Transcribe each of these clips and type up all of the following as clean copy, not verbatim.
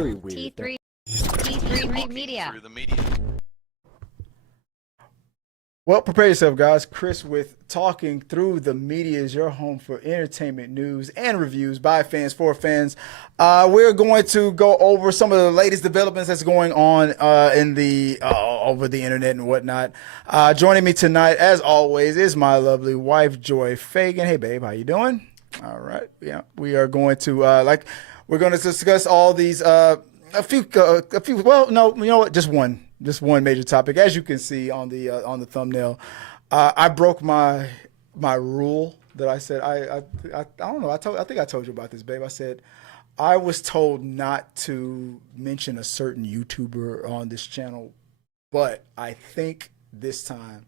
Very weird. T3 Media. Through the media. Well, prepare yourself, guys. Chris with Talking Through the Media is your home for entertainment news and reviews by fans for fans. We're going to go over some of the latest developments that's going on in the over the internet and whatnot. Joining me tonight, as always, is my lovely wife, Joy Fagan. Hey, babe, how you doing? All right. Yeah, we are going to we're going to discuss all these a few. Well, no, you know what? Just one major topic. As you can see on the thumbnail, I broke my rule that I said I don't know. I think I told you about this, babe. I said I was told not to mention a certain YouTuber on this channel, but I think this time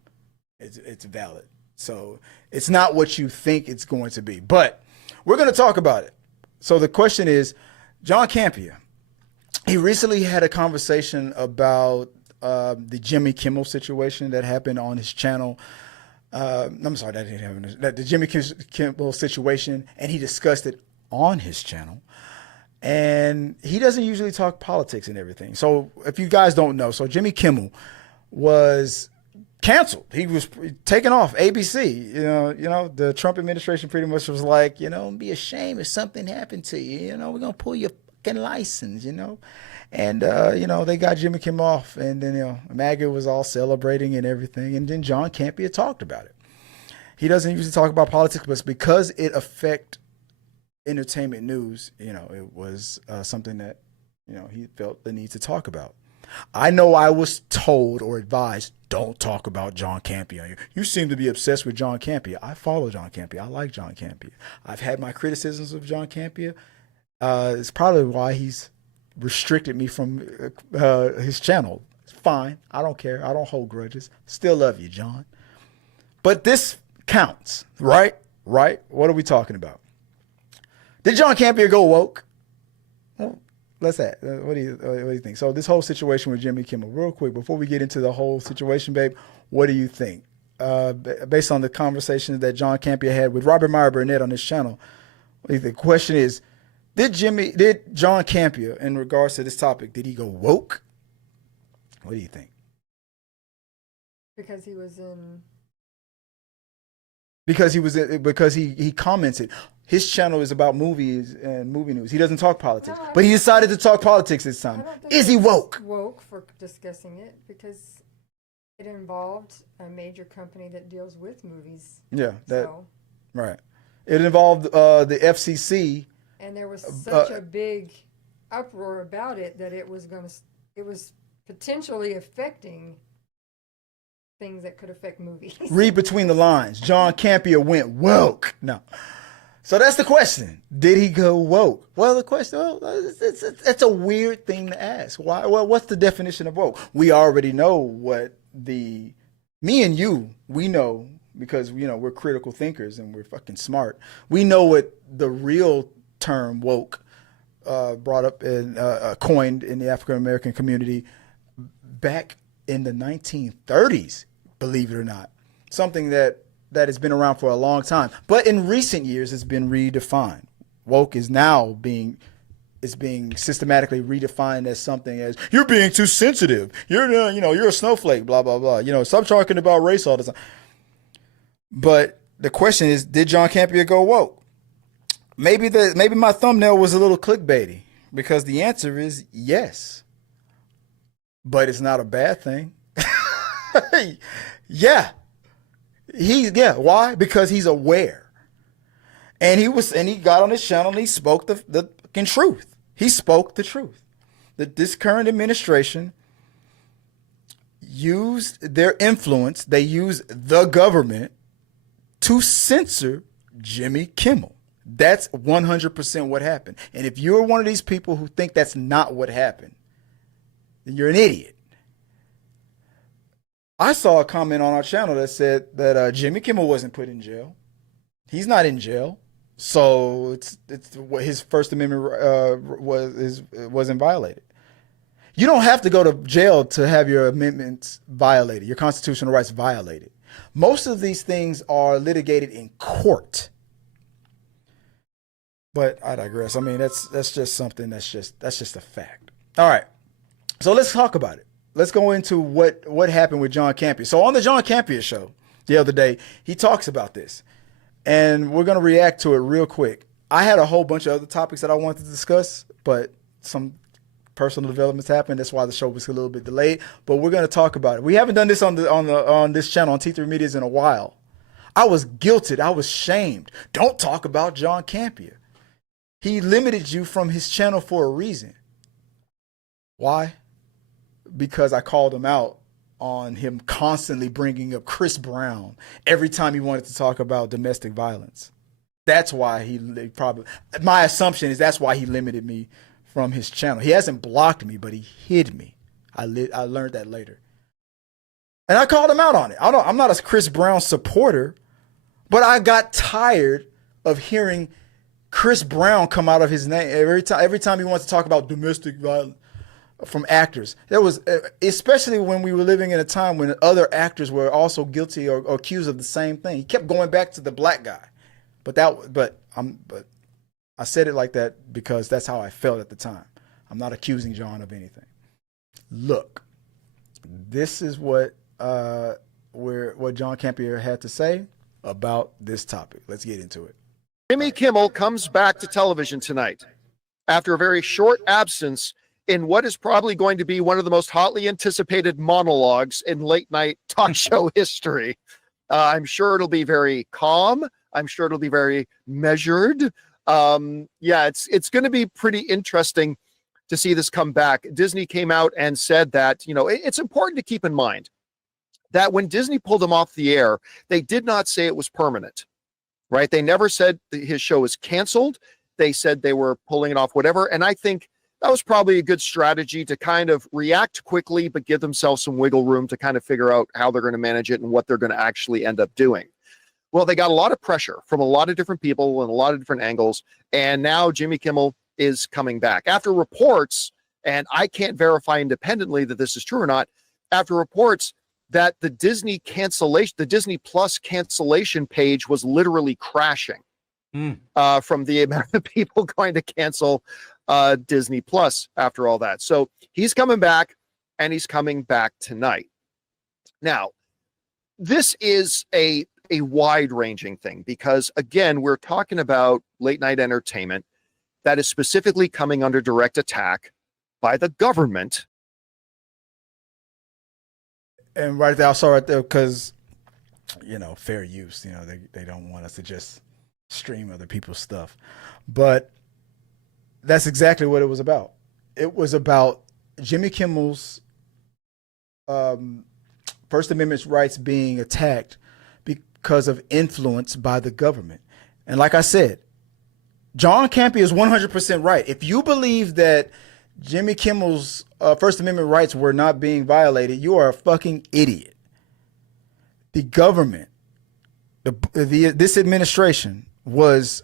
it's valid. So it's not what you think it's going to be, but we're going to talk about it. So the question is, John Campea. He recently had a conversation about the Jimmy Kimmel situation that happened on his channel. I'm sorry, that didn't happen. The Jimmy Kimmel situation, and he discussed it on his channel. And he doesn't usually talk politics and everything. So if you guys don't know, so Jimmy Kimmel was canceled. He was taken off ABC. You know, the Trump administration pretty much was like, it'd be a shame if something happened to you. We're gonna pull your fucking license. And they got Jimmy Kimmel off, and then MAGA was all celebrating and everything. And then John Campea talked about it. He doesn't usually talk about politics, but because it affect entertainment news, it was something that he felt the need to talk about. I know I was told or advised, don't talk about John Campea. You seem to be obsessed with John Campea. I follow John Campea. I like John Campea. I've had my criticisms of John Campea. It's probably why he's restricted me from his channel. It's fine. I don't care. I don't hold grudges. Still love you, John. But this counts, right? Right? What are we talking about? Did John Campea go woke? Well, let's ask. What do you think? So this whole situation with Jimmy Kimmel, real quick, before we get into the whole situation, babe, what do you think? Based on the conversations that John Campea had with Robert Meyer Burnett on his channel, what do you think? The question is, did John Campea, in regards to this topic, did he go woke? What do you think? Because he was in. Because he commented. His channel is about movies and movie news. He doesn't talk politics, but he decided to talk politics this time. Is he woke? Woke for discussing it because it involved a major company that deals with movies. Yeah, right. It involved the FCC. And there was such a big uproar about it that it was potentially affecting things that could affect movies. Read between the lines. John Campea went woke. No. So that's the question. Did he go woke? Well, the question, it's a weird thing to ask. Why? Well, what's the definition of woke? We already know what me and you, we know because, we're critical thinkers and we're fucking smart. We know what the real term woke brought up and coined in the African American community back in the 1930s, believe it or not. Something that has been around for a long time, but in recent years it's been redefined. Woke is now being systematically redefined as something as you're being too sensitive. You're a snowflake. Blah blah blah. Stop talking about race all the time. But the question is, did John Campea go woke? Maybe my thumbnail was a little clickbaity because the answer is yes, but it's not a bad thing. Yeah. Why? Because he's aware. And he got on his channel and he spoke the fucking truth. He spoke the truth. That this current administration used their influence, they used the government to censor Jimmy Kimmel. That's 100% what happened. And if you're one of these people who think that's not what happened, then you're an idiot. I saw a comment on our channel that said that Jimmy Kimmel wasn't put in jail. He's not in jail, so it's his First Amendment wasn't violated. You don't have to go to jail to have your amendments violated, your constitutional rights violated. Most of these things are litigated in court. But I digress. I mean, that's just something that's just a fact. All right. So let's talk about it. Let's go into what happened with John Campea. So on the John Campea show the other day, he talks about this. And we're going to react to it real quick. I had a whole bunch of other topics that I wanted to discuss, but some personal developments happened. That's why the show was a little bit delayed. But we're going to talk about it. We haven't done this on this channel on T3 Medias in a while. I was guilted. I was shamed. Don't talk about John Campea. He limited you from his channel for a reason. Why? Because I called him out on him constantly bringing up Chris Brown every time he wanted to talk about domestic violence. That's why my assumption is that's why he limited me from his channel. He hasn't blocked me, but he hid me. I learned that later. And I called him out on it. I'm not a Chris Brown supporter, but I got tired of hearing Chris Brown come out of his name every time he wants to talk about domestic violence from actors. There was, especially when we were living in a time when other actors were also guilty or accused of the same thing. He kept going back to the black guy, but I said it like that because that's how I felt at the time. I'm not accusing John of anything. Look, this is what John Campea had to say about this topic. Let's get into it. Jimmy Kimmel comes back to television tonight after a very short absence in what is probably going to be one of the most hotly anticipated monologues in late night talk show history. I'm sure it'll be very calm. I'm sure it'll be very measured. It's going to be pretty interesting to see this come back. Disney came out and said that, it's important to keep in mind that when Disney pulled him off the air, they did not say it was permanent. Right? They never said that his show is canceled. They said they were pulling it off, whatever. And I think that was probably a good strategy to kind of react quickly, but give themselves some wiggle room to kind of figure out how they're going to manage it and what they're going to actually end up doing. Well, they got a lot of pressure from a lot of different people and a lot of different angles. And now Jimmy Kimmel is coming back. After reports, and I can't verify independently that this is true or not, after reports that the Disney Plus cancellation page was literally crashing from the amount of people going to cancel Disney Plus after all that. So he's coming back, and he's coming back tonight. Now, this is a wide-ranging thing because, again, we're talking about late-night entertainment that is specifically coming under direct attack by the government. And right there, I saw right there because, fair use. They don't want us to just stream other people's stuff. But that's exactly what it was about. It was about Jimmy Kimmel's First Amendment rights being attacked because of influence by the government. And like I said, John Campea is 100% right. If you believe that Jimmy Kimmel's First Amendment rights were not being violated, you are a fucking idiot. The government, this administration was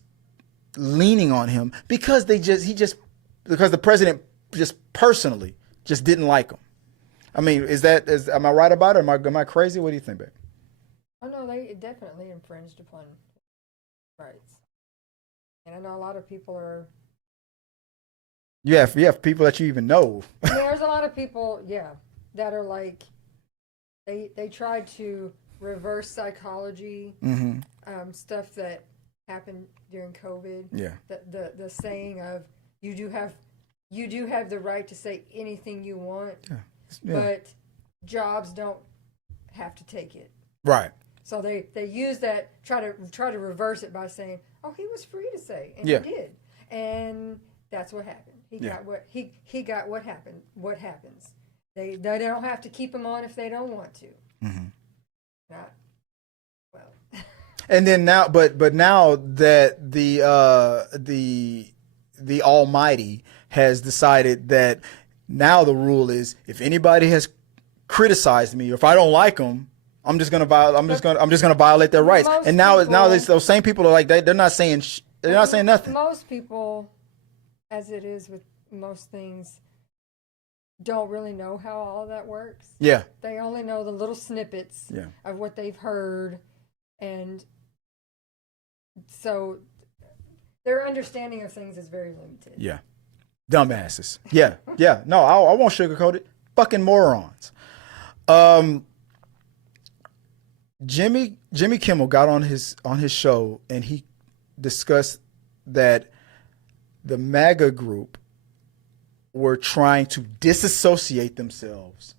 leaning on him because because the president just personally just didn't like him. I mean, am I right about it? Am I crazy? What do you think, babe? Oh no, they definitely infringed upon rights, and I know a lot of people are. You have people that you even know. There's a lot of people, that are like, they tried to reverse psychology, stuff that happened during COVID. Yeah. The saying of you do have the right to say anything you want, but jobs don't have to take it. Right. So they use that, try to reverse it by saying, oh, he was free to say, and he did, and that's what happened. He got what happened. What happens? They don't have to keep him on if they don't want to. Not well. And then now, but now that the Almighty has decided that now the rule is if anybody has criticized me or if I don't like them, I'm just gonna violate their rights. And now those same people are like they're not saying nothing. Most people, as it is with most things, don't really know how all of that works. Yeah. They only know the little snippets of what they've heard. And so their understanding of things is very limited. Yeah. Dumbasses. Yeah. Yeah. No, I won't sugarcoat it. Fucking morons. Jimmy Kimmel got on his show and he discussed that the MAGA group were trying to disassociate themselves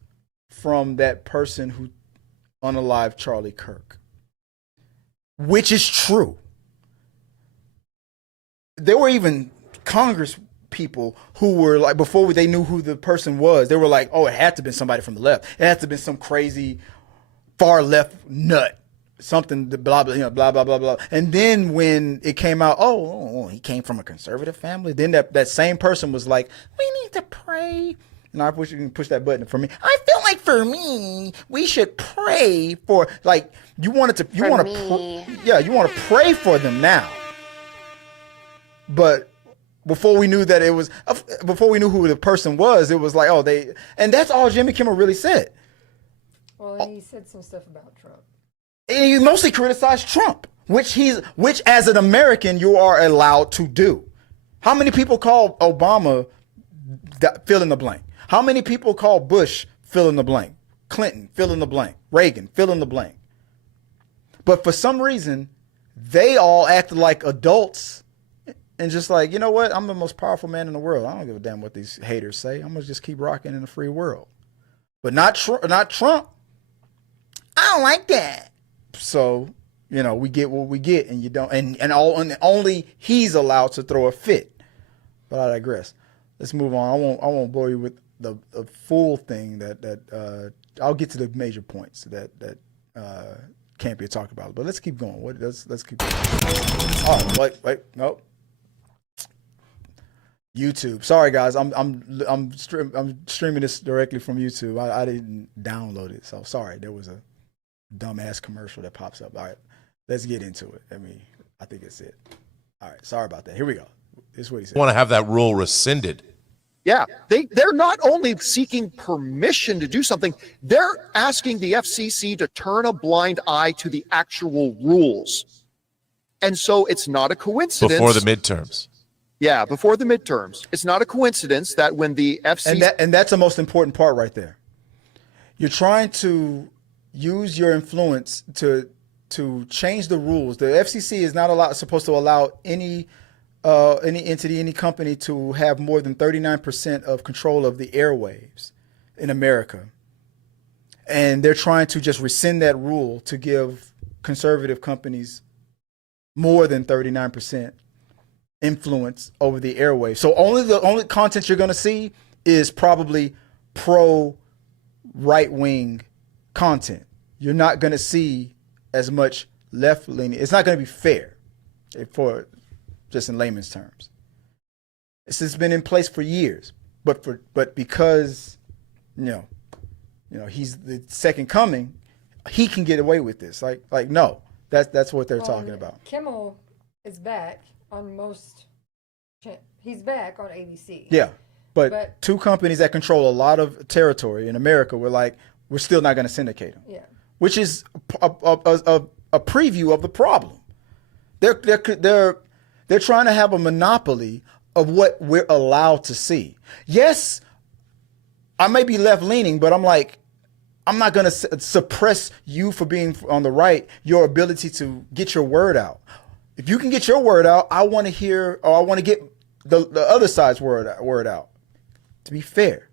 from that person who unalived Charlie Kirk, which is true. There were even Congress people who were like, before they knew who the person was, they were like, oh, it had to have been somebody from the left. It had to have been some crazy far left nut, something blah blah, blah blah blah blah. And then when it came out, oh, he came from a conservative family. Then that same person was like, we need to pray. And I wish you can push that button for me. I feel like for me, we should pray for, like, you want to pray for them now. But before we knew that before we knew who the person was, it was like, oh, and that's all Jimmy Kimmel really said. Well, and he said some stuff about Trump. And he mostly criticized Trump, which as an American, you are allowed to do. How many people call Obama fill in the blank? How many people call Bush fill in the blank? Clinton, fill in the blank. Reagan, fill in the blank. But for some reason, they all acted like adults and just like, you know what? I'm the most powerful man in the world. I don't give a damn what these haters say. I'm going to just keep rocking in a free world. But not Trump. I don't like that. So, we get what we get, and you don't, and only he's allowed to throw a fit. But I digress. Let's move on. I won't bore you with the full thing that I'll get to the major points that Campea talked about. But let's keep going. Let's keep going. Oh, wait, nope. YouTube. Sorry guys, I'm streaming this directly from YouTube. I didn't download it, so sorry. There was a dumbass commercial that pops up. All right, let's get into it. I think it's it. All right, sorry about that. Here we go. This is what he said. Want to have that rule rescinded? Yeah, they're not only seeking permission to do something, they're asking the FCC to turn a blind eye to the actual rules. And so it's not a coincidence. Before the midterms. Yeah, before the midterms. It's not a coincidence that when the FCC... And that's the most important part right there. You're trying to use your influence to change the rules. The FCC is not supposed to allow any entity, any company to have more than 39% of control of the airwaves in America. And they're trying to just rescind that rule to give conservative companies more than 39% influence over the airwaves. So the only content you're going to see is probably pro right-wing content. You're not going to see as much left-leaning. It's not going to be fair, for just in layman's terms. This has been in place for years, but because he's the second coming, he can get away with this. Like no, that's what they're talking about. Kimmel is back on he's back on ABC. Yeah, but two companies that control a lot of territory in America were like, we're still not going to syndicate them. Yeah, which is a preview of the problem. They're trying to have a monopoly of what we're allowed to see. Yes, I may be left leaning, but I'm not going to suppress you for being on the right, your ability to get your word out. If you can get your word out, I want to hear, or I want to get the other side's word out. To be fair,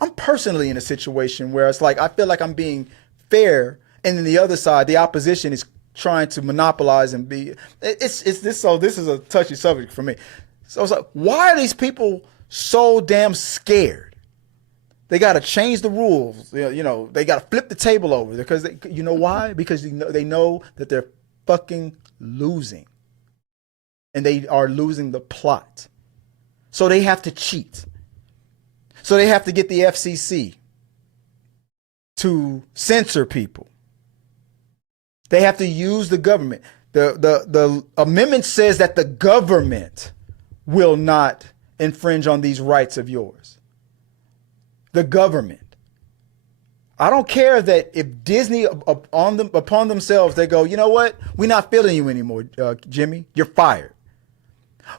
I'm personally in a situation where it's like I feel like I'm being fair, and then the other side, the opposition, is trying to monopolize and be. It's this. So this is a touchy subject for me. So it's like, why are these people so damn scared? They got to change the rules. They got to flip the table over because you know why? Because they know that they're fucking losing. And they are losing the plot. So they have to cheat. So they have to get the FCC to censor people. They have to use the government. The amendment says that the government will not infringe on these rights of yours. The government. I don't care that if Disney upon themselves, they go, you know what? We're not feeling you anymore, Jimmy. You're fired.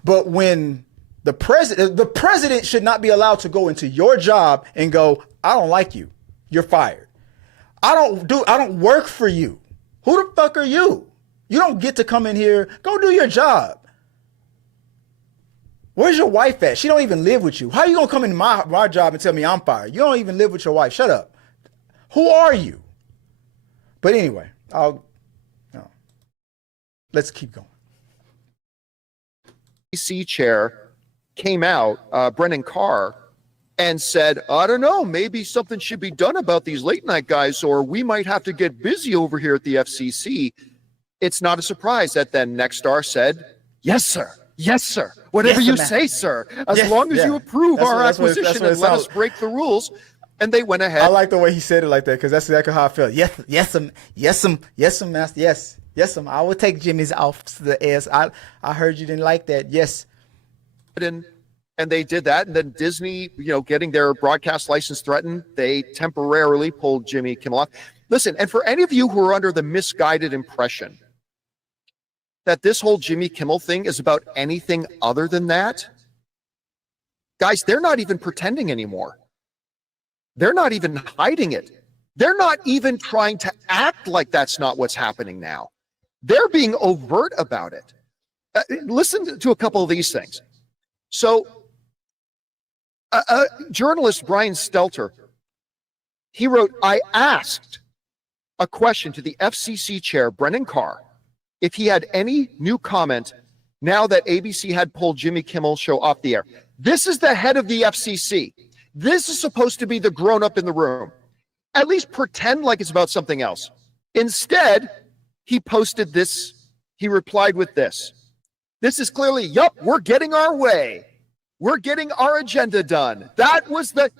But when the president should not be allowed to go into your job and go, I don't like you. You're fired. I don't work for you. Who the fuck are you? You don't get to come in here. Go do your job. Where's your wife at? She don't even live with you. How are you going to come into my job and tell me I'm fired? You don't even live with your wife. Shut up. Who are you? But anyway, let's keep going. DC chair came out, Brennan Carr, and said, I don't know, maybe something should be done about these late night guys, or we might have to get busy over here at the FCC. It's not a surprise that then Nexstar said, yes, sir. Yes, sir. Whatever you say, sir. As long as you approve our acquisition and let us break the rules. And they went ahead. I like the way he said it like that, because that's exactly how I felt. Yes, master. Yes, I will take Jimmy's off the ass. I heard you didn't like that. Yes. And they did that. And then Disney, getting their broadcast license threatened, they temporarily pulled Jimmy Kimmel off. Listen, and for any of you who are under the misguided impression that this whole Jimmy Kimmel thing is about anything other than that, guys, they're not even pretending anymore. They're not even hiding it. They're not even trying to act like that's not what's happening now. They're being overt about it. Listen to a couple of these things. So, journalist Brian Stelter, he wrote, I asked a question to the FCC chair, Brennan Carr, if he had any new comment now that ABC had pulled Jimmy Kimmel show off the air. This is the head of the FCC. This is supposed to be the grown-up in the room. At least pretend like it's about something else. Instead, he posted this. He replied with this. This is clearly, yup, we're getting our way. We're getting our agenda done. That was the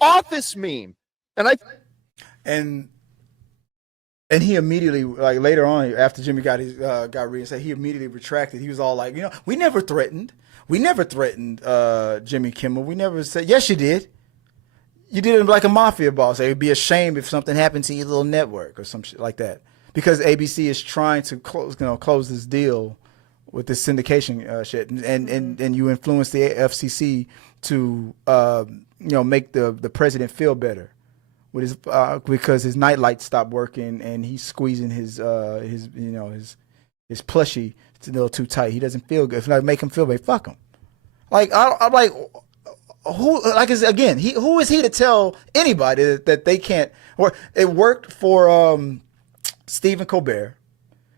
office meme. And he immediately, like later on, after Jimmy got reinstated, he immediately retracted. He was all like, we never threatened. We never threatened Jimmy Kimmel. We never said, yes, you did. You did it like a mafia boss. It would be a shame if something happened to your little network or some shit like that. Because ABC is trying to close this deal with this syndication shit, and you influence the FCC to make the president feel better with his because his nightlight stopped working and he's squeezing his plushie a little too tight. He doesn't feel good. If I make him feel bad, fuck him. Like I'm like, who? Like again, who is he to tell anybody that they can't? Or it worked for Stephen Colbert.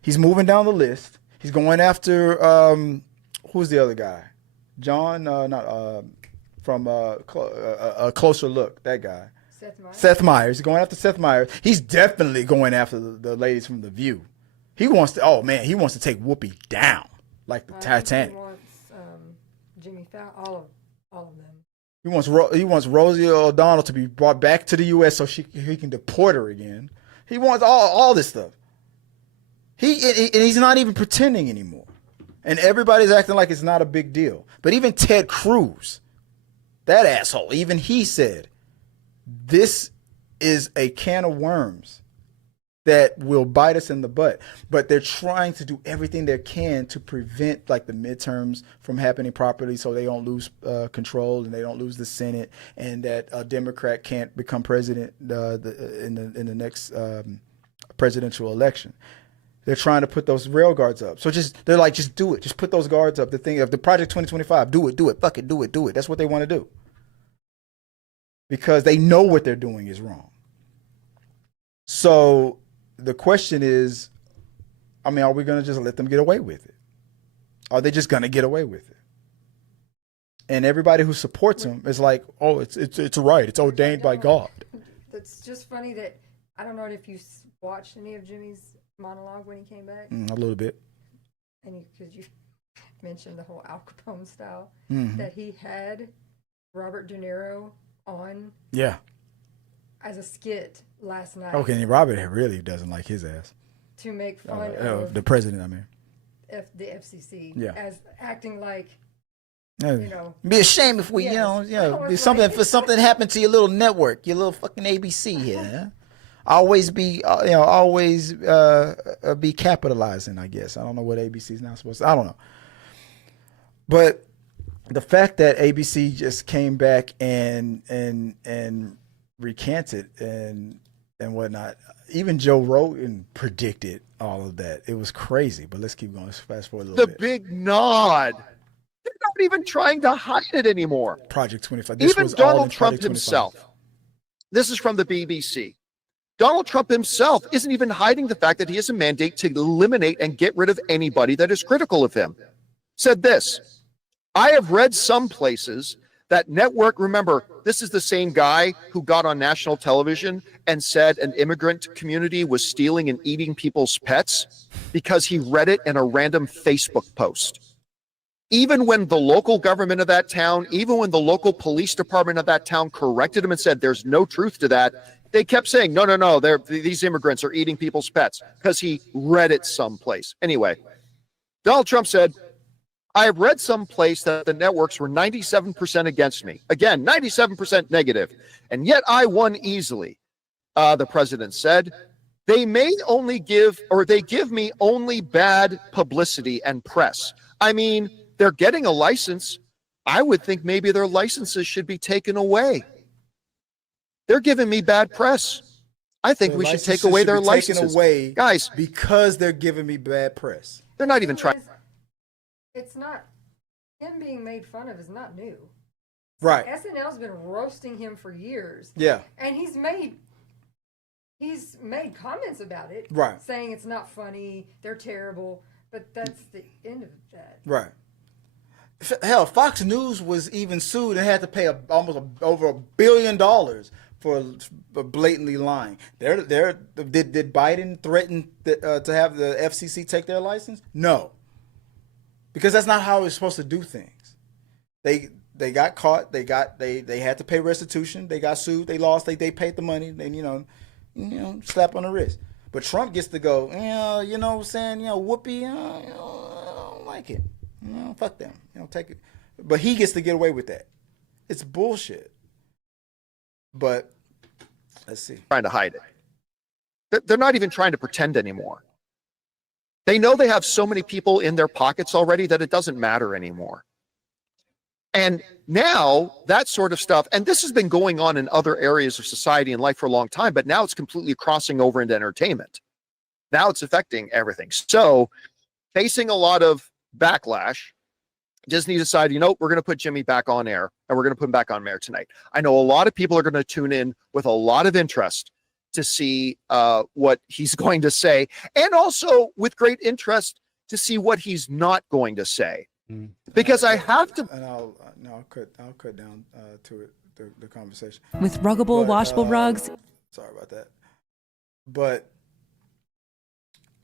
He's moving down the list. He's going after who's the other guy? John, from a Closer Look. That guy. Seth Meyers. He's going after Seth Meyers. He's definitely going after the ladies from The View. He wants to. Oh man, he wants to take Whoopi down like the Titanic. He wants Jimmy Fallon, all of them. He wants Rosie O'Donnell to be brought back to the U.S. so he can deport her again. He wants all this stuff. He's not even pretending anymore, and everybody's acting like it's not a big deal. But even Ted Cruz, that asshole, even he said, this is a can of worms that will bite us in the butt. But they're trying to do everything they can to prevent like the midterms from happening properly, so they don't lose control and they don't lose the Senate, and that a Democrat can't become president in the next presidential election. They're trying to put those rail guards up. So they're like, just do it. Just put those guards up. The thing of the Project 2025, do it. Fuck it, do it. That's what they want to do. Because they know what they're doing is wrong. So the question is, are we going to just let them get away with it? Are they just going to get away with it? And everybody who supports him is like, oh, it's right. It's ordained by God. It's just funny that, I don't know if you watched any of Jimmy's monologue when he came back. A little bit. And because you mentioned the whole Al Capone style, Mm-hmm. that he had Robert De Niro on as a skit last night. Okay, and Robert really doesn't like his ass. To make fun of the president, the FCC. Yeah. As acting like, be a shame if we, something happened to your little network, your little fucking ABC here. Always be capitalizing, I guess. I don't know what ABC is now supposed to. I don't know. But the fact that ABC just came back and recanted and whatnot, even Joe Rogan predicted all of that. It was crazy. But let's keep going. Let's fast forward a little bit. The big nod. They're not even trying to hide it anymore. Project 25. This Even was all in Donald Trump Project 25. himself. This is from the BBC. Donald Trump himself isn't even hiding the fact that he has a mandate to eliminate and get rid of anybody that is critical of him. Said this, I have read some places that network, remember, this is the same guy who got on national television and said an immigrant community was stealing and eating people's pets because he read it in a random Facebook post. Even when the local government of that town, even when the local police department of that town corrected him and said there's no truth to that, they kept saying, no, these immigrants are eating people's pets because he read it someplace. Anyway, Donald Trump said, I have read someplace that the networks were 97% against me. Again, 97% negative, and yet I won easily. The president said, they give me only bad publicity and press. I mean, they're getting a license. I would think maybe their licenses should be taken away. They're giving me bad press. I think we should take away their licenses. Away, guys, because they're giving me bad press. They're not even trying. It's not, him being made fun of is not new. Right. SNL's been roasting him for years. Yeah. And he's made comments about it. Right. Saying it's not funny, they're terrible, but that's the end of that. Right. Hell, Fox News was even sued and had to pay almost over $1 billion for blatantly lying. Did Biden threaten to have the FCC take their license? No, because that's not how it's supposed to do things. They got caught. They had to pay restitution. They got sued. They lost. They paid the money. Then slap on the wrist. But Trump gets to go. You know what I'm saying? Whoopee. I don't like it. Fuck them. Take it. But he gets to get away with that. It's bullshit. But let's see. Trying to hide it. They're not even trying to pretend anymore. They know they have so many people in their pockets already that it doesn't matter anymore. And now that sort of stuff, and this has been going on in other areas of society and life for a long time, but now it's completely crossing over into entertainment. Now it's affecting everything. So facing a lot of backlash, Disney decided, we're going to put Jimmy back on air, and we're going to put him back on air tonight. I know a lot of people are going to tune in with a lot of interest to see what he's going to say, and also with great interest to see what he's not going to say. Because I have to. And I'll cut down to it the conversation with ruggable, washable rugs. Sorry about that, but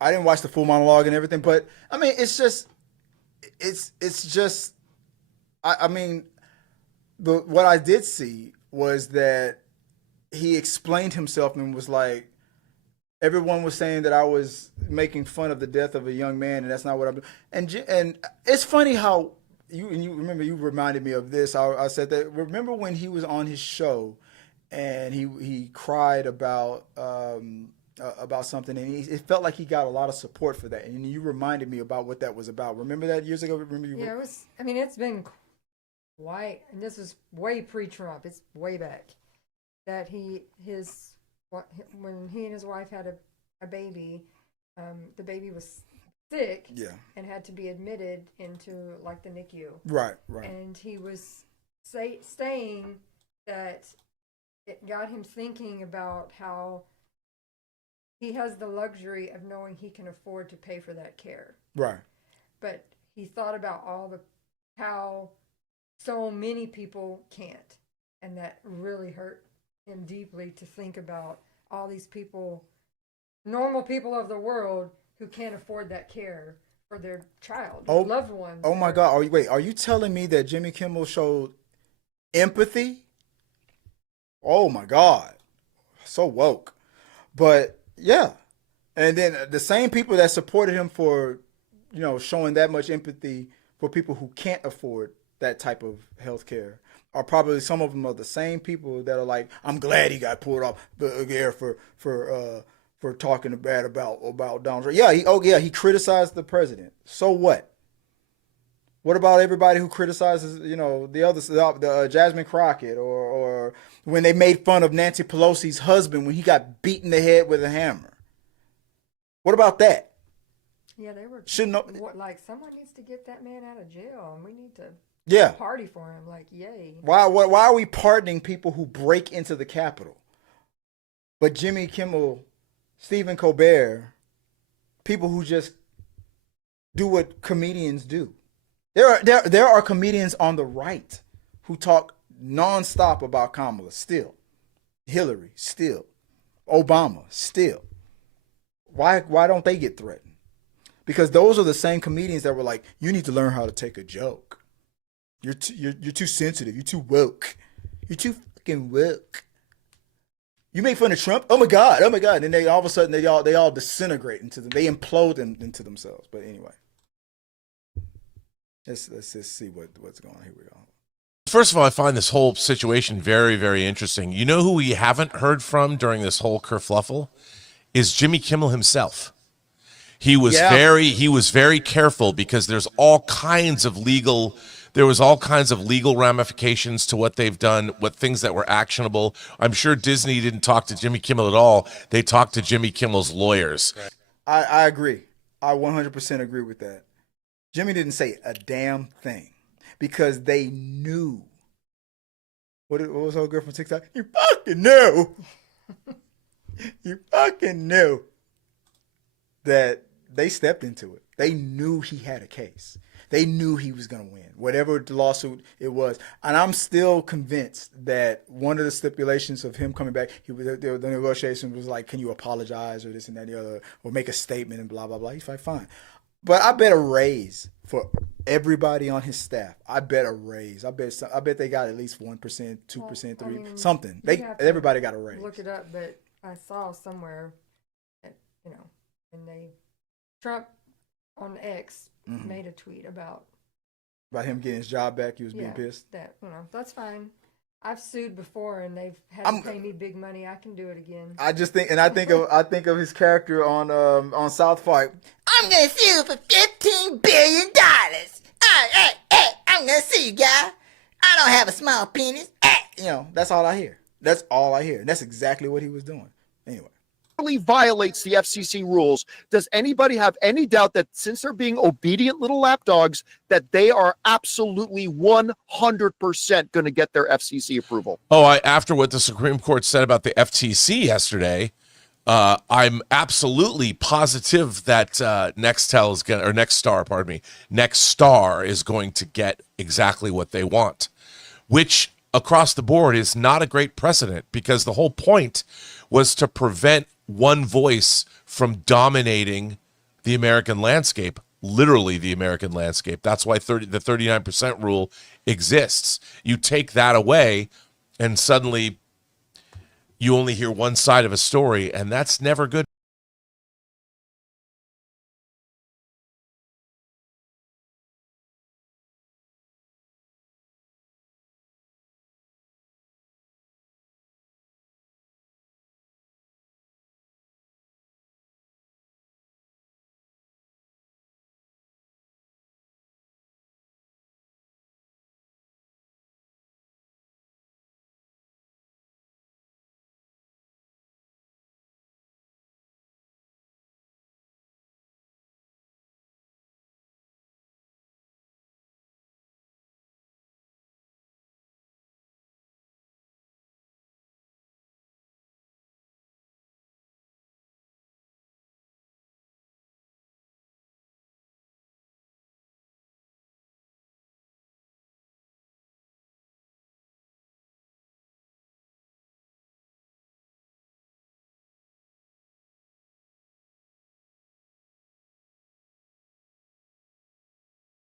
I didn't watch the full monologue and everything. But I mean, it's just. I mean, what I did see was that he explained himself and was like, everyone was saying that I was making fun of the death of a young man, and that's not what I'm doing. And it's funny how you remember, you reminded me of this. I said that, remember when he was on his show and he cried about something, and it felt like he got a lot of support for that, and you reminded me about what that was about. Remember that years ago? Yeah, it was. I mean, it's been quite, and this is way pre-Trump. It's way back that when he and his wife had a baby, the baby was sick, and had to be admitted into like the NICU. Right. And he was saying that it got him thinking about how he has the luxury of knowing he can afford to pay for that care. Right. But he thought about how so many people can't. And that really hurt him deeply to think about all these people, normal people of the world, who can't afford that care for their child, their loved ones. Oh my God. Are you telling me that Jimmy Kimmel showed empathy? Oh my God. So woke. But yeah. And then the same people that supported him for, showing that much empathy for people who can't afford that type of health care are probably, some of them are the same people that are like, I'm glad he got pulled off the air for talking bad about Donald Trump. Yeah, he criticized the president. So what? What about everybody who criticizes, the Jasmine Crockett, or when they made fun of Nancy Pelosi's husband when he got beaten in the head with a hammer? What about that? Yeah, they were. Shouldn't know. Like, someone needs to get that man out of jail, and we need to party for him. Like, yay! Why are we pardoning people who break into the Capitol? But Jimmy Kimmel, Stephen Colbert, people who just do what comedians do. There are comedians on the right who talk nonstop about Kamala still, Hillary still, Obama still. Why don't they get threatened? Because those are the same comedians that were like, you need to learn how to take a joke. You're too sensitive. You're too woke. You're too fucking woke. You make fun of Trump. Oh my god. And then they all of a sudden they all disintegrate into them. They implode into themselves. But anyway, let's just see what's going on. Here we go. First of all, I find this whole situation very, very interesting. You know who we haven't heard from during this whole kerfluffle is Jimmy Kimmel himself. He was very careful because there was all kinds of legal ramifications to what they've done, what things that were actionable. I'm sure Disney didn't talk to Jimmy Kimmel at all. They talked to Jimmy Kimmel's lawyers. I agree. I 100% agree with that. Jimmy didn't say a damn thing because they knew. What was our girl from TikTok? You fucking knew. You fucking knew that they stepped into it. They knew he had a case. They knew he was going to win, whatever lawsuit it was. And I'm still convinced that one of the stipulations of him coming back, the negotiation was like, can you apologize or this and that and the other, or make a statement and blah, blah, blah. He's like, fine. But I bet a raise for everybody on his staff. I bet a raise. I bet they got at least 1%, 2%, 3%, something. Everybody got a raise. Look it up, but I saw somewhere that, and Trump on X made a tweet about him getting his job back. He was being pissed. That's fine. I've sued before and they've had to pay me big money. I can do it again. I think of his character on South Park. I'm gonna sue for $15 billion. I'm gonna sue you, guy. I don't have a small penis. That's all I hear. That's all I hear. And that's exactly what he was doing. Anyway. Violates the FCC rules. Does anybody have any doubt that since they're being obedient little lapdogs, that they are absolutely 100% going to get their FCC approval? After what the Supreme Court said about the FTC yesterday, I'm absolutely positive that Nexstar is going to get exactly what they want, which across the board is not a great precedent because the whole point was to prevent one voice from dominating the American landscape, literally the American landscape. That's why the 39% rule exists. You take that away and suddenly you only hear one side of a story, and that's never good.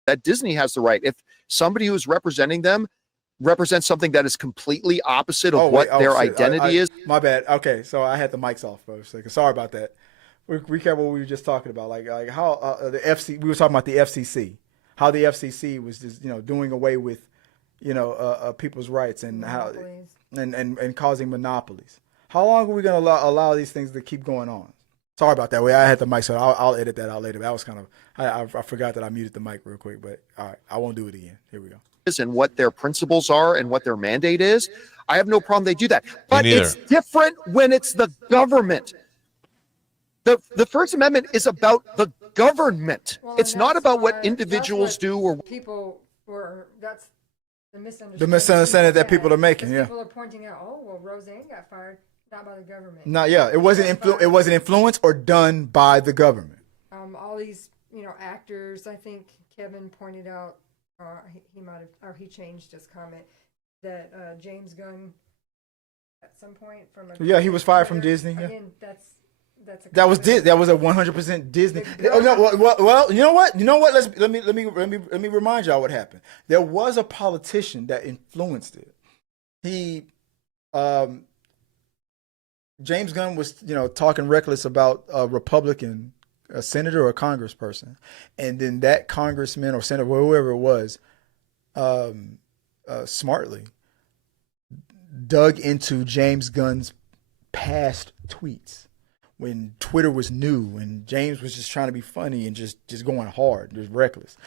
That Disney has the right. If somebody who's representing them represents something that is completely opposite of their identity is. My bad. Okay, so I had the mics off for a second. Sorry about that. Recap what we were just talking about, like how the FC. We were talking about the FCC, how the FCC was just doing away with people's rights and Monopolies. how and causing monopolies. How long are we going to allow these things to keep going on? Sorry about that. I had the mic, so I'll edit that out later. That was kind of I forgot that I muted the mic real quick, but all right, I won't do it again. Here we go. And what their principles are and what their mandate is, I have no problem they do that. But it's different when it's the government. The First Amendment is about the government. Well, it's not about what individuals what do or people were. That's the misunderstanding. The misunderstanding that people are making. Yeah. People are pointing out, oh well, Roseanne got fired, not by the government. It wasn't influenced or done by the government. All these actors. I think Kevin pointed out. He might have, or he changed his comment that James Gunn at some point from he was fired from Disney. Yeah. Again, that was a 100% Disney. Oh, no, well, you know what? Let me remind y'all what happened. There was a politician that influenced it. James Gunn was talking reckless about a Republican, a senator or a congressperson, and then that congressman or senator, whoever it was, smartly dug into James Gunn's past tweets when Twitter was new and James was just trying to be funny and just going hard, just reckless.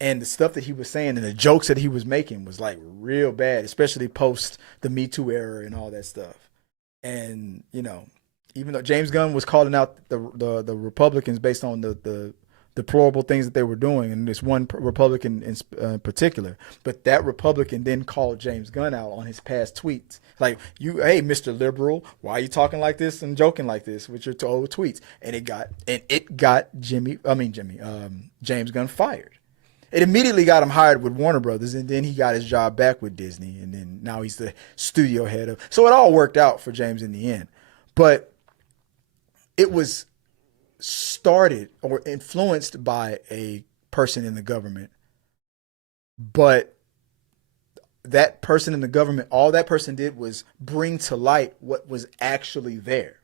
And the stuff that he was saying and the jokes that he was making was like real bad, especially post the Me Too era and all that stuff. And even though James Gunn was calling out the Republicans based on the deplorable things that they were doing, and this one Republican in particular, but that Republican then called James Gunn out on his past tweets, like, hey, Mr. Liberal, why are you talking like this and joking like this with your old tweets? And it got James Gunn fired. It immediately got him hired with Warner Brothers, and then he got his job back with Disney, and then now he's the studio head of. So it all worked out for James in the end, but it was started or influenced by a person in the government, but that person in the government, all that person did was bring to light what was actually there,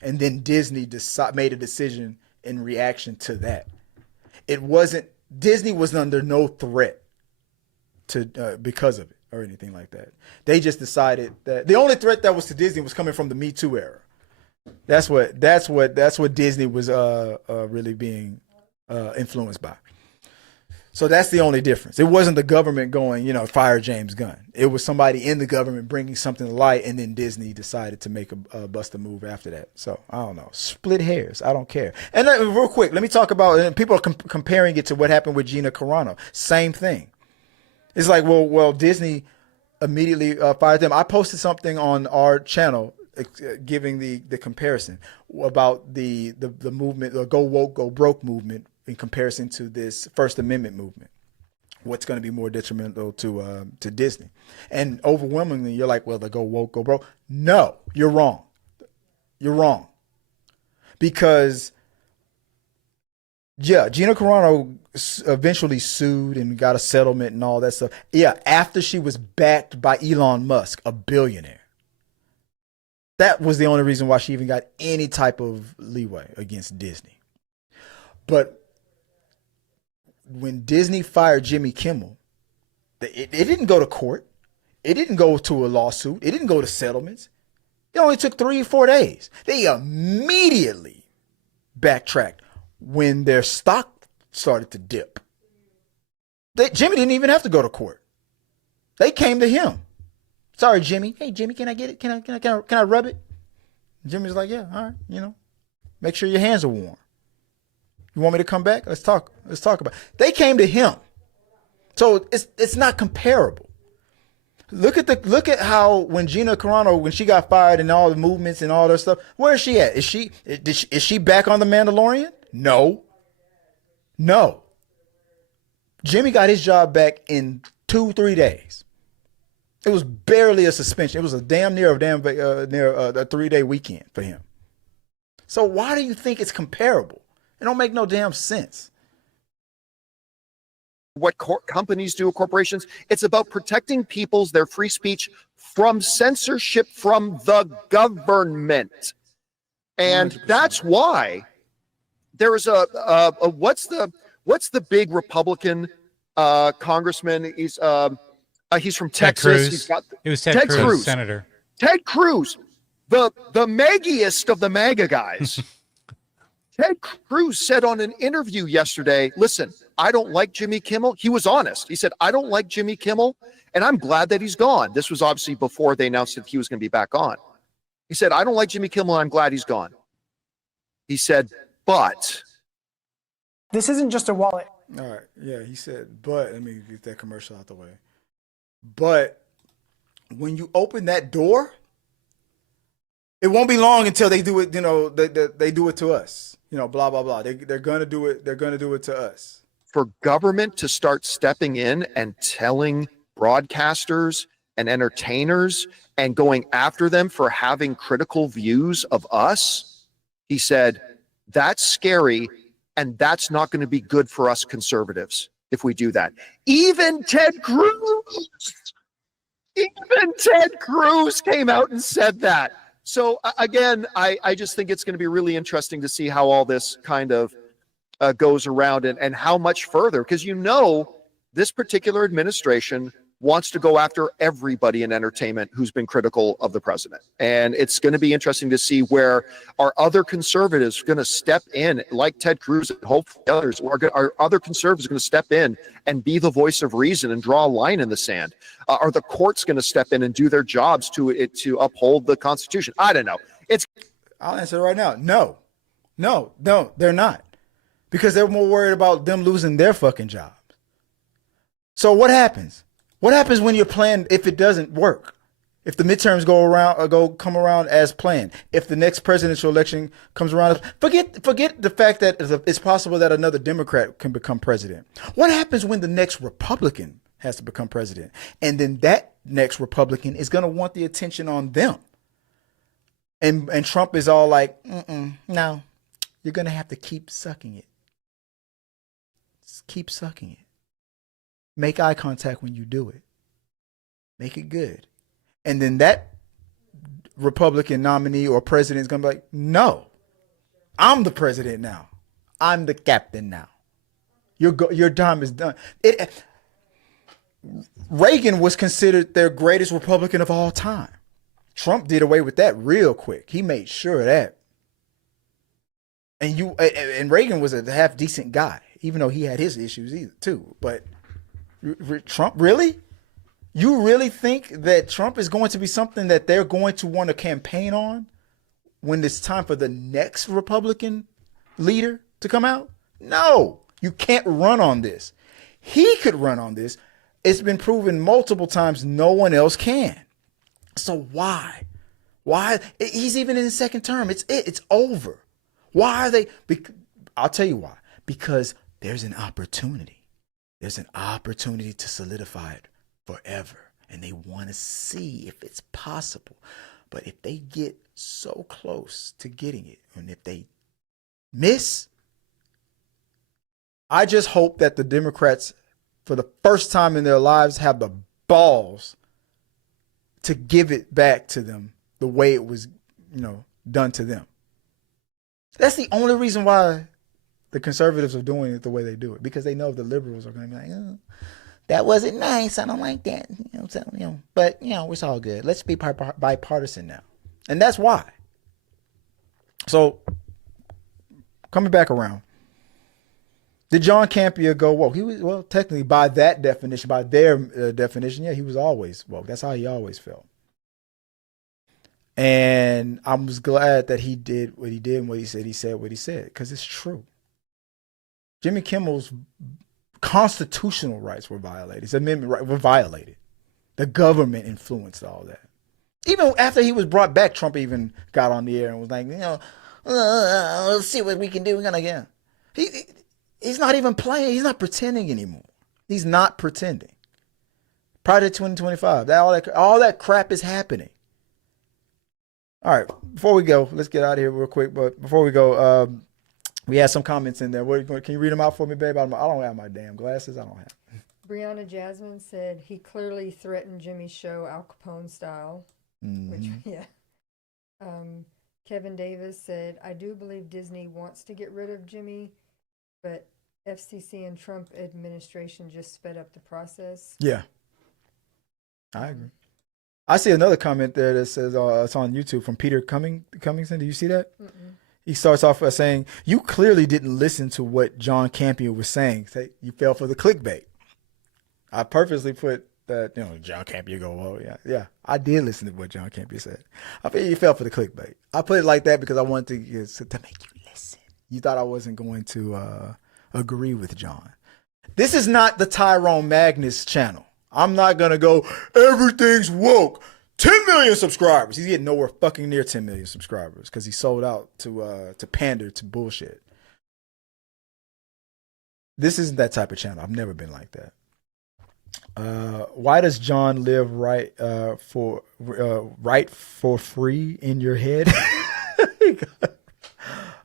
and then Disney made a decision in reaction to that. Disney was under no threat to because of it or anything like that. They just decided that the only threat that was to Disney was coming from the Me Too era. That's what Disney was really being influenced by. So that's the only difference. It wasn't the government going, fire James Gunn. It was somebody in the government bringing something to light, and then Disney decided to make a bust a move after that. So I don't know. Split hairs. I don't care. And real quick, let me talk about. And people are comparing it to what happened with Gina Carano. Same thing. It's like, well, Disney immediately fired them. I posted something on our channel giving the comparison about the movement, the Go Woke, Go Broke movement in comparison to this First Amendment movement. What's going to be more detrimental to Disney? And overwhelmingly, you're like, well, the Go Woke, Go Broke. No, you're wrong. You're wrong. Because, yeah, Gina Carano eventually sued and got a settlement and all that stuff. Yeah, after she was backed by Elon Musk, a billionaire. That was the only reason why she even got any type of leeway against Disney. But when Disney fired Jimmy Kimmel, it didn't go to court. It didn't go to a lawsuit. It didn't go to settlements. It only took 3 or 4 days. They immediately backtracked when their stock started to dip. Jimmy didn't even have to go to court. They came to him. Sorry, Jimmy. Hey, Jimmy, can I get it? Can I rub it? Jimmy's like, yeah, all right. Make sure your hands are warm. You want me to come back? Let's talk about it. They came to him. So it's not comparable. Look at how when Gina Carano, when she got fired and all the movements and all that stuff, where is she at? Is she back on The Mandalorian? No. Jimmy got his job back in 2-3 days. It was barely a suspension. It was a 3-day weekend for him. So why do you think it's comparable? It don't make no damn sense. What companies do, corporations, it's about protecting their free speech from censorship from the government. And 100%. That's why there is what's the big Republican congressman? He's from Texas. It was Ted Cruz, senator. Ted Cruz, the maggiest of the MAGA guys. Ted Cruz said on an interview yesterday, listen, I don't like Jimmy Kimmel. He was honest. He said, I don't like Jimmy Kimmel, and I'm glad that he's gone. This was obviously before they announced that he was going to be back on. He said, I don't like Jimmy Kimmel, and I'm glad he's gone. He said, but. This isn't just a wallet. All right. Yeah, he said, but, let me get that commercial out the way. But when you open that door, it won't be long until they do it, you know, they do it to us. You know, blah, blah, blah. They're going to do it. They're going to do it to us. For government to start stepping in and telling broadcasters and entertainers and going after them for having critical views of us, he said, that's scary, and that's not going to be good for us conservatives if we do that. Even Ted Cruz came out and said that. So again, I just think it's going to be really interesting to see how all this kind of goes around and how much further, because you know this particular administration wants to go after everybody in entertainment who's been critical of the president. And it's going to be interesting to see where our other conservatives are going to step in, like Ted Cruz and hopefully others, our other conservatives are going to step in and be the voice of reason and draw a line in the sand. Are the courts going to step in and do their jobs to uphold the Constitution? I don't know. I'll answer it right now. No, they're not. Because they're more worried about them losing their fucking jobs. So what happens? What happens when your plan, if it doesn't work? If the midterms come around as planned? If the next presidential election comes around, forget the fact that it's possible that another Democrat can become president. What happens when the next Republican has to become president? And then that next Republican is going to want the attention on them. And Trump is all like, no, you're going to have to keep sucking it. Just keep sucking it. Make eye contact when you do it. Make it good. And then that Republican nominee or president is going to be like, no, I'm the president now. I'm the captain now. Your time is done. Reagan was considered their greatest Republican of all time. Trump did away with that real quick. He made sure of that. And Reagan was a half decent guy, even though he had his issues too. But Trump, really? You really think that Trump is going to be something that they're going to want to campaign on when it's time for the next Republican leader to come out? No, you can't run on this. He could run on this. It's been proven multiple times no one else can. So why? Why? He's even in his second term. It's over. Why are they? I'll tell you why. Because there's an opportunity. There's an opportunity to solidify it forever. And they want to see if it's possible. But if they get so close to getting it, and if they miss, I just hope that the Democrats, for the first time in their lives, have the balls to give it back to them the way it was, done to them. That's the only reason why the conservatives are doing it the way they do it, because they know the liberals are going to be like, oh, that wasn't nice. I don't like that. But it's all good. Let's be bipartisan now. And that's why. So coming back around, did John Campea go woke? He was, technically by that definition, by their definition, he was always woke. That's how he always felt. And I was glad that he did what he did and what he said what he said, because it's true. Jimmy Kimmel's constitutional rights were violated. His amendment rights were violated. The government influenced all that. Even after he was brought back, Trump even got on the air and was like, let's see what we can do. We're gonna get. He's not even playing. He's not pretending anymore. He's not pretending. Prior to 2025, all that crap is happening. All right, before we go, let's get out of here real quick. But before we go, we had some comments in there. Can you read them out for me, babe? I don't have my damn glasses. I don't have. Brianna Jasmine said he clearly threatened Jimmy's show Al Capone style. Mm-hmm. Which, yeah. Kevin Davis said, I do believe Disney wants to get rid of Jimmy, but FCC and Trump administration just sped up the process. Yeah, I agree. I see another comment there that says it's on YouTube from Peter Cummingson. Do you see that? Mm-mm. He starts off by saying, "You clearly didn't listen to what John Campea was saying. Say you fell for the clickbait." I purposely put that, John Campea go, "Oh yeah, I did listen to what John Campea said." I feel you fell for the clickbait. I put it like that because I wanted to make you listen. You thought I wasn't going to agree with John. This is not the Tyrone Magnus channel. I'm not gonna go, everything's woke. 10 million subscribers. He's getting nowhere fucking near 10 million subscribers because he sold out to pander to bullshit. This isn't that type of channel. I've never been like that. Why does John live right for free in your head?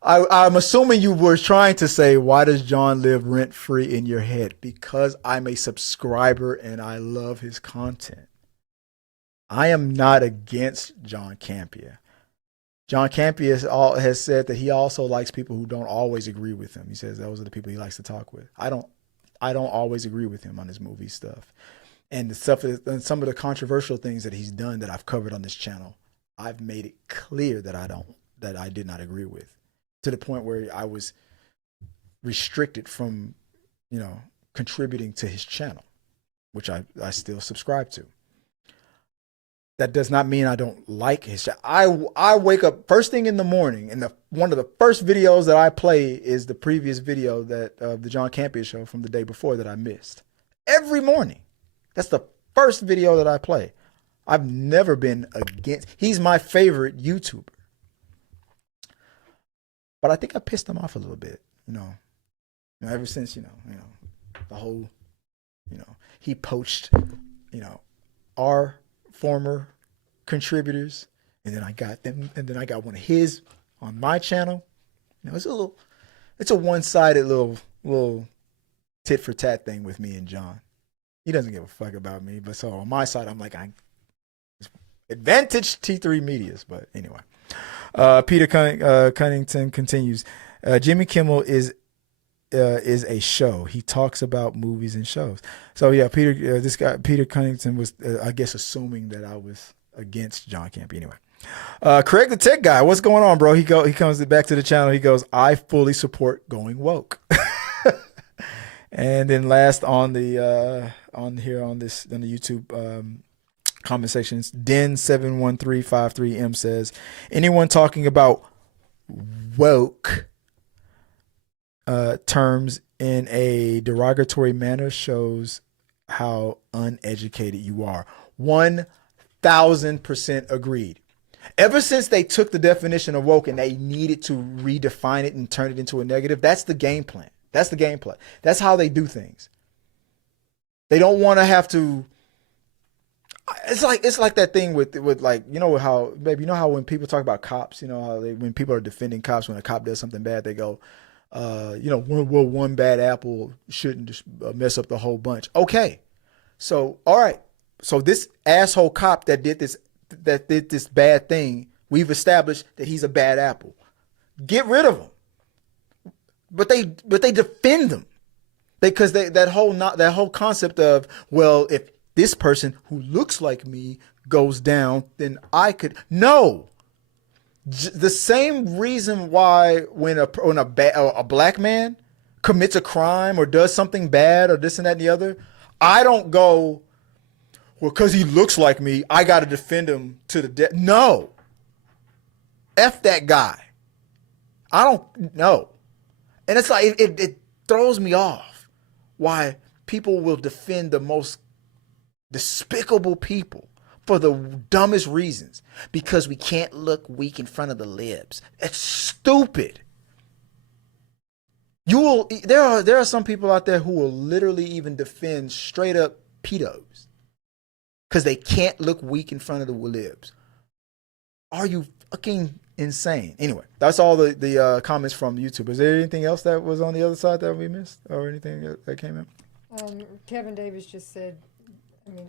I'm assuming you were trying to say, why does John live rent free in your head? Because I'm a subscriber and I love his content. I am not against John Campea. John Campea has said that he also likes people who don't always agree with him. He says those are the people he likes to talk with. I don't always agree with him on his movie stuff. And and some of the controversial things that he's done that I've covered on this channel, I've made it clear that I did not agree with, to the point where I was restricted from, contributing to his channel, which I still subscribe to. That does not mean I don't like his channel. I wake up first thing in the morning, and one of the first videos that I play is the previous video of the John Campea show from the day before that I missed. Every morning. That's the first video that I play. I've never been against. He's my favorite YouTuber. But I think I pissed him off a little bit, ever since, the whole, he poached, our former contributors, and then I got them, and then I got one of his on my channel. It's a one-sided little tit for tat thing with me and John. He doesn't give a fuck about me, but so on my side, I'm like, advantage T3 Medias. But anyway, Peter Cunnington continues. Jimmy Kimmel is a show. He talks about movies and shows. So yeah, Peter Cunnington was, I guess, assuming that I was against John Campea. Anyway, Craig the Tech Guy, what's going on, bro? He comes back to the channel. He goes, I fully support going woke. And then last on the YouTube comment sections, Den71353M says, anyone talking about woke terms in a derogatory manner shows how uneducated you are. 1000% agreed. Ever since they took the definition of woke and they needed to redefine it and turn it into a negative, that's the game plan. That's the gameplay. That's how they do things. They don't want to have to. It's like that thing with like, how, baby, how when people talk about cops, how when people are defending cops, when a cop does something bad, they go, one bad apple shouldn't just mess up the whole bunch. Okay. So, all right. So this asshole cop that did this bad thing, we've established that he's a bad apple. Get rid of him. But they defend them because that whole concept of, well, if this person who looks like me goes down, then I could. No. The same reason why when a black man commits a crime or does something bad or this and that and the other, I don't go, well, because he looks like me, I got to defend him to the death. No. F that guy. I don't know. And it's like, it throws me off why people will defend the most despicable people for the dumbest reasons, because we can't look weak in front of the libs. It's stupid. There are some people out there who will literally even defend straight up pedos because they can't look weak in front of the libs. Are you fucking insane? Anyway, that's all the comments from YouTube. Is there anything else that was on the other side that we missed, or anything that came in? Kevin Davis just said,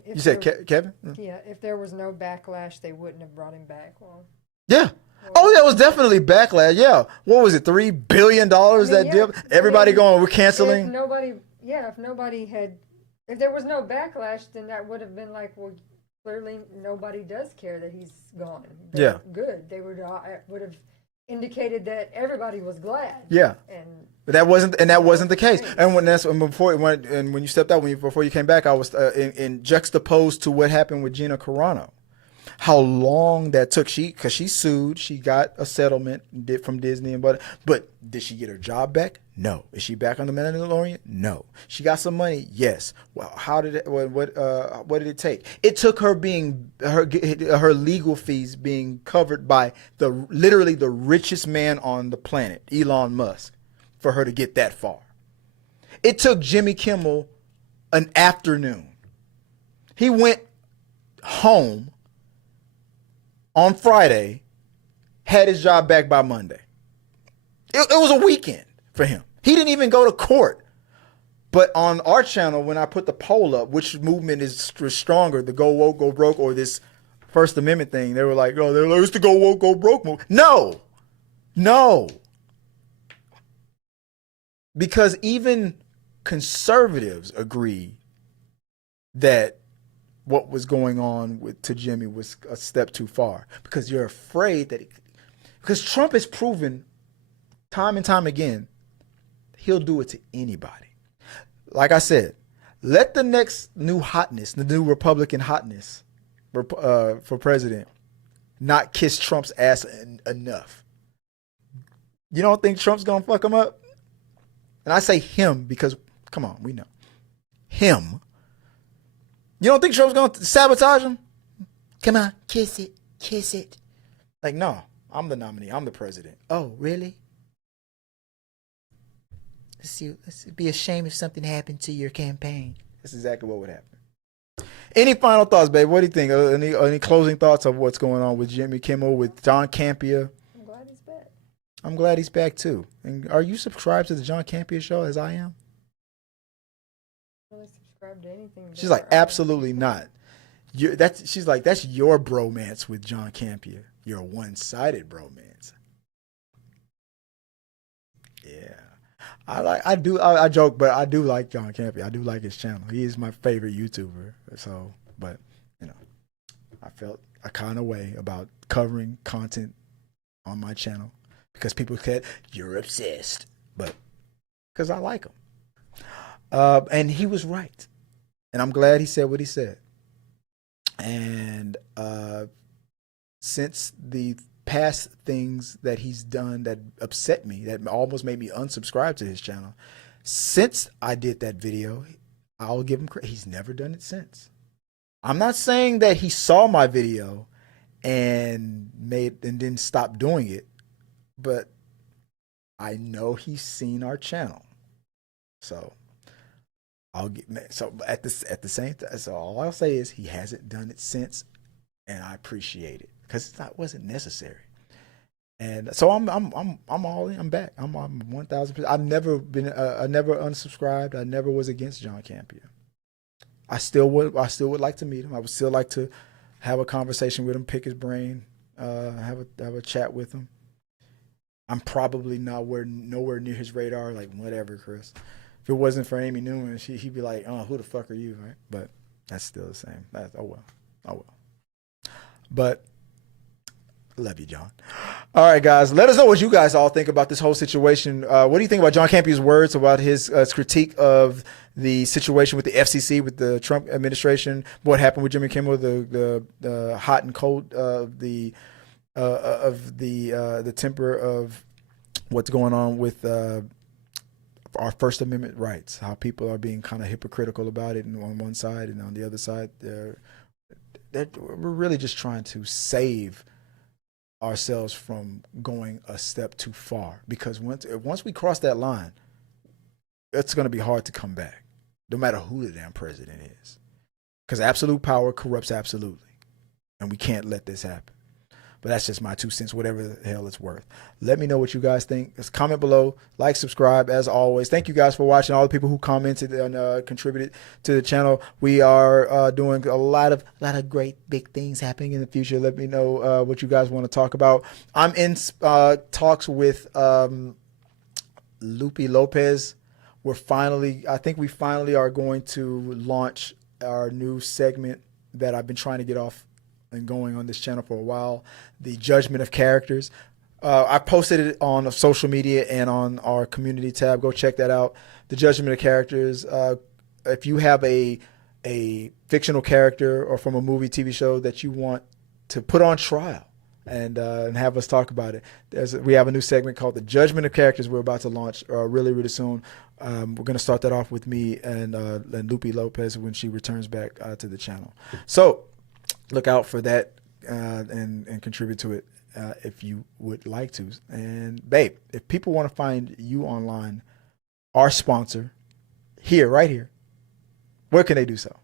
if you said Kevin? Yeah, if there was no backlash, they wouldn't have brought him back. Well, yeah. Oh, that was definitely backlash. Yeah. What was it? $3 billion deal? Everybody going, we're canceling? If there was no backlash, then that would have been like, well, clearly nobody does care that he's gone. They're good. They would have indicated that everybody was glad. Yeah. And But that wasn't the case. And when you stepped out, before you came back, I was in juxtaposed to what happened with Gina Carano. How long that took. Because she sued, she got a settlement from Disney, but did she get her job back? No. Is she back on the Mandalorian? No. She got some money? Yes. Well, how did it? What did it take? It took her her legal fees being covered by literally the richest man on the planet, Elon Musk, for her to get that far. It took Jimmy Kimmel an afternoon. He went home on Friday, had his job back by Monday. It was a weekend for him. He didn't even go to court. But on our channel, when I put the poll up, which movement is stronger, the go woke, go broke, or this First Amendment thing, they were like, oh, it's the go woke, go broke move. No. Because even conservatives agree that what was going on to Jimmy was a step too far, because you're afraid that because Trump has proven time and time again he'll do it to anybody. Like I said, let the next new hotness, the new Republican hotness for president, not kiss Trump's ass enough. You don't think Trump's gonna fuck him up? And I say him because, come on, we know him. You don't think Trump's going to sabotage him? Come on, kiss it. Like, no, I'm the nominee. I'm the president. Oh, really? Let's be ashamed if something happened to your campaign. That's exactly what would happen. Any final thoughts, babe? What do you think? Any closing thoughts of what's going on with Jimmy Kimmel, with John Campea? I'm glad he's back. I'm glad he's back, too. And are you subscribed to the John Campea show as I am? Really subscribe to anything. She's like, absolutely not. She's like, that's your bromance with John Campea. Your one-sided bromance. Yeah. I joke, but I do like John Campea. I do like his channel. He is my favorite YouTuber. So, but, I felt a kind of way about covering content on my channel because people said, you're obsessed. But because I like him. And he was right. And I'm glad he said what he said. And since the past things that he's done that upset me, that almost made me unsubscribe to his channel, since I did that video, I'll give him credit. He's never done it since. I'm not saying that he saw my video and then stopped doing it, but I know he's seen our channel. So at the same time, so all I'll say is he hasn't done it since, and I appreciate it because it wasn't necessary. And so I'm all in. I'm back. I'm 1,000%. I've never been. I never unsubscribed. I never was against John Campea. I still would like to meet him. I would still like to have a conversation with him, pick his brain, have a chat with him. I'm probably nowhere near his radar. Like, whatever, Chris. If it wasn't for Amy Newman, he'd be like, "Oh, who the fuck are you?" Right? But that's still the same. Oh well. But love you, John. All right, guys. Let us know what you guys all think about this whole situation. What do you think about John Campea's words about his critique of the situation with the FCC, with the Trump administration? What happened with Jimmy Kimmel? The hot and cold of the temper of what's going on with our First Amendment rights, how people are being kind of hypocritical about it, and on one side and on the other side, we're really just trying to save ourselves from going a step too far. Because once we cross that line, it's going to be hard to come back, no matter who the damn president is. Because absolute power corrupts absolutely, and we can't let this happen. But that's just my 2 cents, whatever the hell it's worth. Let me know what you guys think. Just comment below, like, subscribe, as always. Thank you guys for watching, all the people who commented and contributed to the channel. We are doing a lot of great big things happening in the future. Let me know what you guys want to talk about. I'm in talks with Lupe Lopez. I think we finally are going to launch our new segment that I've been trying to get off and going on this channel for a while, the Judgment of Characters. I posted it on social media and on our community tab. Go check that out. The Judgment of Characters. If you have a fictional character or from a movie, TV show that you want to put on trial and have us talk about it, we have a new segment called The Judgment of Characters we're about to launch really, really soon. We're going to start that off with me and Lupe Lopez when she returns back to the channel. So look out for that and contribute to it if you would like to. And babe, if people want to find you online, our sponsor right here, where can they do so?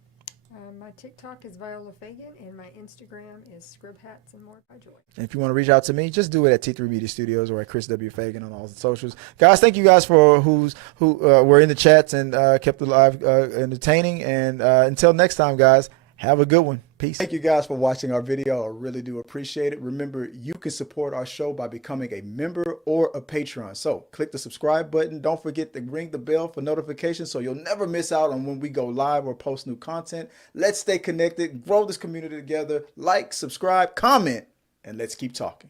My TikTok is Viola Fagan, and my Instagram is Scrib Hats and More by Joy. And if you want to reach out to me, just do it at T3 Media Studios or at Chris W. Fagan on all the socials. Guys, thank you guys for who were in the chats and kept it live entertaining. And until next time, guys, have a good one. Peace. Thank you guys for watching our video. I really do appreciate it. Remember, you can support our show by becoming a member or a Patreon. So click the subscribe button. Don't forget to ring the bell for notifications so you'll never miss out on when we go live or post new content. Let's stay connected, grow this community together. Like, subscribe, comment, and let's keep talking.